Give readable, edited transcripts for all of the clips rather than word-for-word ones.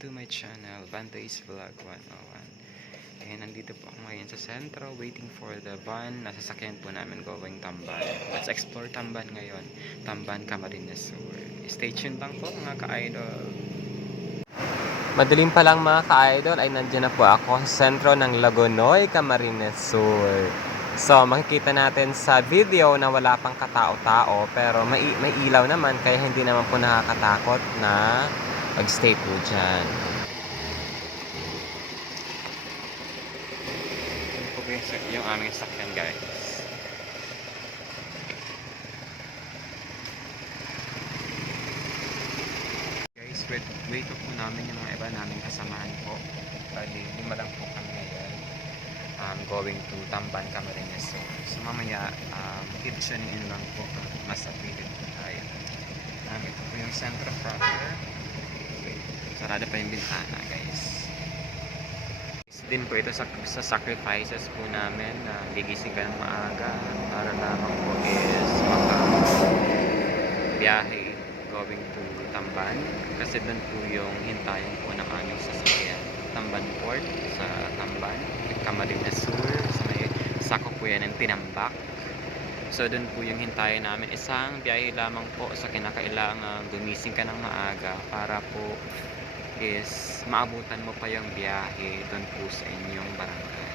to my channel, Vandays Vlog 101. And nandito po ako ngayon sa sentro, waiting for the van. Nasasakyan po namin going Tamban. Let's explore Tamban ngayon. Tamban, Camarines Sur. Stay tuned lang po mga ka-idol. Madaling pa lang mga ka-idol ay nandiyan na po ako sa sentro ng Lagonoy, Camarines Sur. So makikita natin sa video na wala pang katao-tao pero may ilaw naman kaya hindi naman po nakakatakot na mag-stay po dyan. Ito po yung aming sakyan guys. Guys, wait po namin yung mga iba naming kasamahan po. Bali, 5 lang po kami ngayon. Going to Tamban, Camarines Sur. So mamaya, keep tuning in lang po. Mas updated po tayo. Ito po yung center proper. Sarada pa yung bintana guys. Din po ito sa sacrifices po namin na gigising ka ng maaga para lamang po is biyahe going to Tamban kasi doon po yung hintayin po ng aming sasakyan. Tamban Port sa Tamban, Camarines Sur, sa may sako po yan ng Tinambak. So doon po yung hintayin namin. Isang biyahe lamang po sa kinakailangan gumising ka ng maaga para po is maabutan mo pa yung biyahe doon po sa inyong barangay.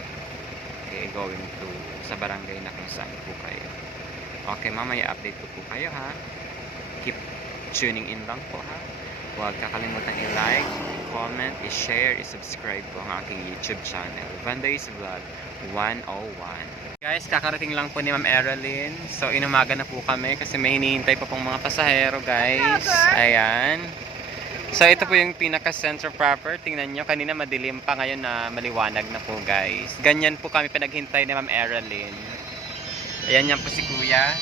Okay, going to sa barangay na kung saan po kayo. Okay, mamaya update ko po kayo ha. Keep tuning in lang po ha. Huwag kakalimutan i-like, comment, i-share, i-subscribe po ang aking YouTube channel, Vandays Vlog 101. Guys, kakarating lang po ni Ma'am Eralyn. So, inumaga na po kami kasi may hinihintay pa pong mga pasahero guys. Ayan. So, ito po yung pinaka-center proper. Tingnan nyo, kanina madilim pa, ngayon na maliwanag na po guys. Ganyan po kami pinaghintay ni Ma'am Eralyn. Ayan yan po si Kuya.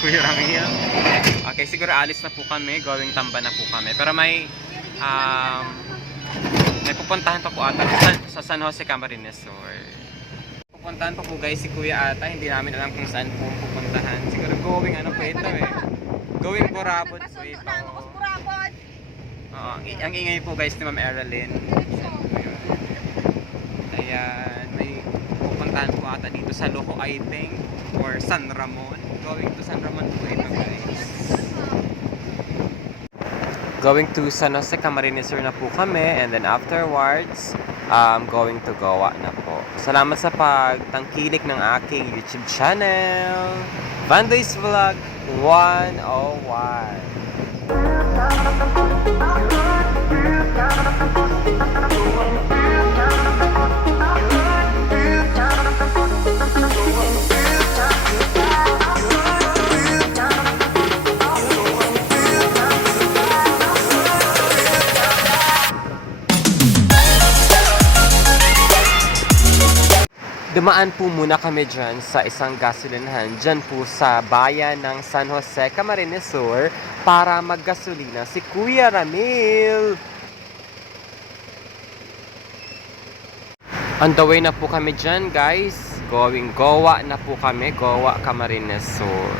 Kuya Ramil. Okay, siguro alis na po kami. Going Tamban na po kami. Pero may pupuntahan pa po ata sa San Jose, Camarines Sur. Pupuntahan pa po guys si Kuya ata. Hindi namin alam kung saan po pupuntahan. Siguro going ano po ito eh. Going Borabot po ito. Ang ingay po guys ni Ma'am Eralyn. Ayan, may pupuntahan po ata dito sa Loco I think or San Ramon. Going to San Ramon po ito guys. Going to San Jose, Camarines Sur na po kami and then afterwards going to Goa na po. Salamat sa pagtangkilik ng aking YouTube channel, Vandays Vlog 101. Dumaan po muna kami dyan sa isang gasolinahan dyan po sa bayan ng San Jose, Camarines Sur para maggasolina si Kuya Ramil. On the way na po kami dyan guys. Going Goa na po kami. Goa, Camarines Sur.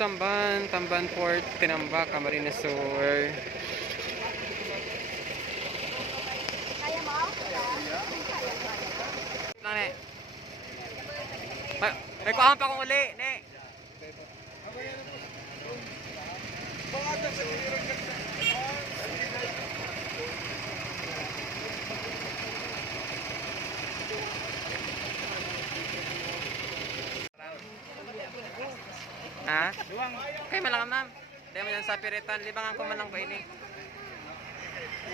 Tamban, Tamban Port, Tinamba, Camarines Sur. Lang, ne. May kuhaan pa akong uli, ne. Ha? Kay malang ma'am. Dahil mo yan sa piritan, libangan ko malang ko ini.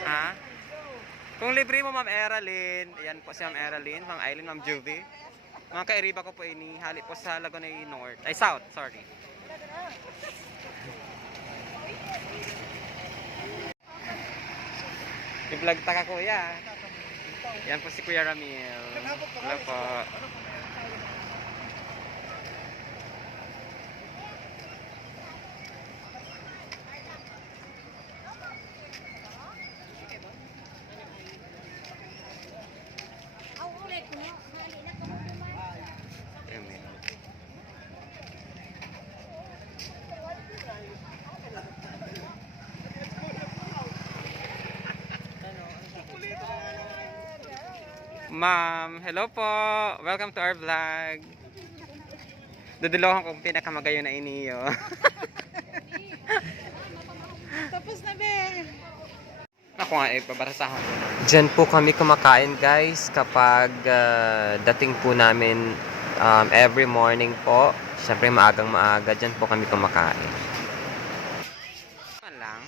Ha? Kung libre mo ma'am Eralyn, yan po si ma'am Eralyn, ma'am Aileen, ma'am Juvie. Mga kairiba ko po ini, hali po sa Lagunay North, ay South, sorry. I-vlog ta ka kuya. Yan po si Kuya Ramil. Hello po. Ma'am, hello po. Welcome to our vlog. Dudulohan kong pinakamagayon na iniyo. Tapos na, be. Ako nga, pabarasahan ko. Diyan po kami kumakain guys kapag dating po namin every morning po. Siyempre maagang maaga, diyan po kami kumakain. Lang.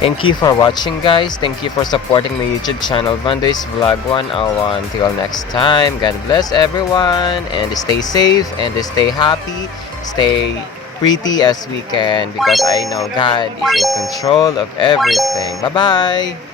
Thank you for watching guys. Thank you for supporting my YouTube channel Vandoy's Vlog 101. Until next time, God bless everyone and stay safe and stay happy. Stay pretty as we can because I know God is in control of everything. Bye-bye!